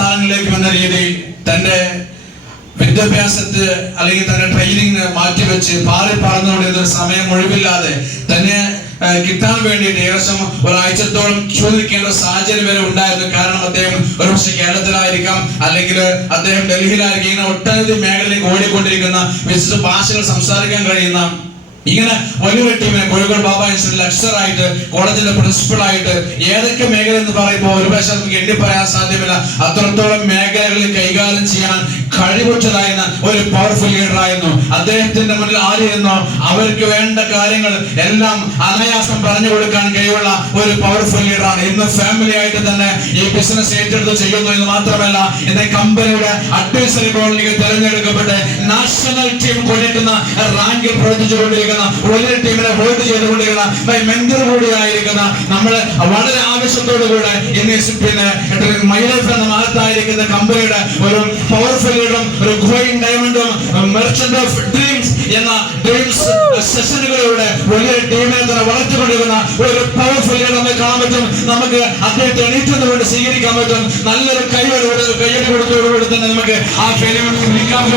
സ്ഥാനങ്ങളിലേക്ക് വന്ന രീതി, തന്റെ വിദ്യാഭ്യാസത്തെ അല്ലെങ്കിൽ തന്റെ ട്രെയിനിങ് മാറ്റിവെച്ച് പാറി പറന്നുകൊണ്ടിരുന്ന സമയം ഒഴിവില്ലാതെ തന്നെ കിട്ടാൻ വേണ്ടിയിട്ട് ഏകദേശം ഒരാഴ്ചത്തോളം ചോദിക്കേണ്ട സാഹചര്യം വരെ ഉണ്ടായിരുന്നു. കാരണം അദ്ദേഹം ഒരുപക്ഷെ കേരളത്തിലായിരിക്കാം, അല്ലെങ്കിൽ അദ്ദേഹം ഡൽഹിയിലായിരിക്കും. ഇങ്ങനെ ഒട്ടനവധി മേഖലയിലേക്ക് ഓടിക്കൊണ്ടിരിക്കുന്ന, വിശിഷ്ട ഭാഷകൾ സംസാരിക്കാൻ കഴിയുന്ന ഇങ്ങനെ വലിയൊരു ടീമിനെ കോഴിക്കോട് ബാബ ഇൻസ്റ്റിറ്റ്യൂട്ട് ലെക്ചറായിട്ട്, കോളേജിന്റെ പ്രിൻസിപ്പളായിട്ട്, ഏതൊക്കെ മേഖല എന്ന് പറയുമ്പോൾ ഒരുപക്ഷെ നമുക്ക് എണ്ണി പറയാൻ സാധ്യമല്ല. അത്രത്തോളം മേഖലകളിൽ കൈകാര്യം ചെയ്യാൻ കഴിവുറ്റതായിരുന്ന ഒരു പവർഫുൾ ലീഡർ ആയിരുന്നു. അദ്ദേഹത്തിന്റെ മുന്നിൽ ആരെയെന്നോ അവർക്ക് വേണ്ട കാര്യങ്ങൾ എല്ലാം അനായാസം പറഞ്ഞു കൊടുക്കാൻ കഴിവുള്ള ഒരു പവർഫുൾ ലീഡറാണ്. ഇന്ന് ഫാമിലി ആയിട്ട് തന്നെ ഈ ബിസിനസ് ഏറ്റെടുത്ത് ചെയ്യുന്നു എന്ന് മാത്രമല്ല, ഇന്ന് കമ്പനിയുടെ അഡ്വൈസറി ബോർഡിലേക്ക് തെരഞ്ഞെടുക്കപ്പെട്ട് നാഷണൽ ടീം കൊണ്ടിരിക്കുന്ന റാങ്കിൽ പ്രവർത്തിച്ചുകൊണ്ടിരിക്കുന്ന വലിയ ടീമിനെ ഹോൾഡ് ചെയ്തുകൊണ്ടിരിക്കുന്ന മെന്റർ കൂടിയായിരിക്കുന്ന നമ്മൾ വളരെ ആവശ്യത്തോടു കൂടെ ഇന്ന് പിന്നെ മൈലൈഫ് എന്ന മഹത്തായിരിക്കുന്ന കമ്പനിയുടെ ഒരു പവർഫുൾ ലീഡറും ഒരു ഗ്രോയിങ് ഡയമണ്ടും മെർച്ചന്റ് ഓഫ് ഡ്രീംസ് എന്ന ഡ്രീംസ് സെഷനുകളിലൂടെ വലിയ ടീമിനെ തന്നെ വളർത്തിക്കൊണ്ടിരിക്കുന്ന ഒരു പവർഫുൾ ലീഡർ നമുക്ക് കാണാൻ പറ്റും. നമുക്ക് അദ്ദേഹത്തെ എണീറ്റുകൊണ്ട് സ്വീകരിക്കാൻ പറ്റും. നല്ലൊരു കൈയടി കൊടുത്തോടുകൂടി തന്നെ നമുക്ക് ആ ഫെയിലിനെ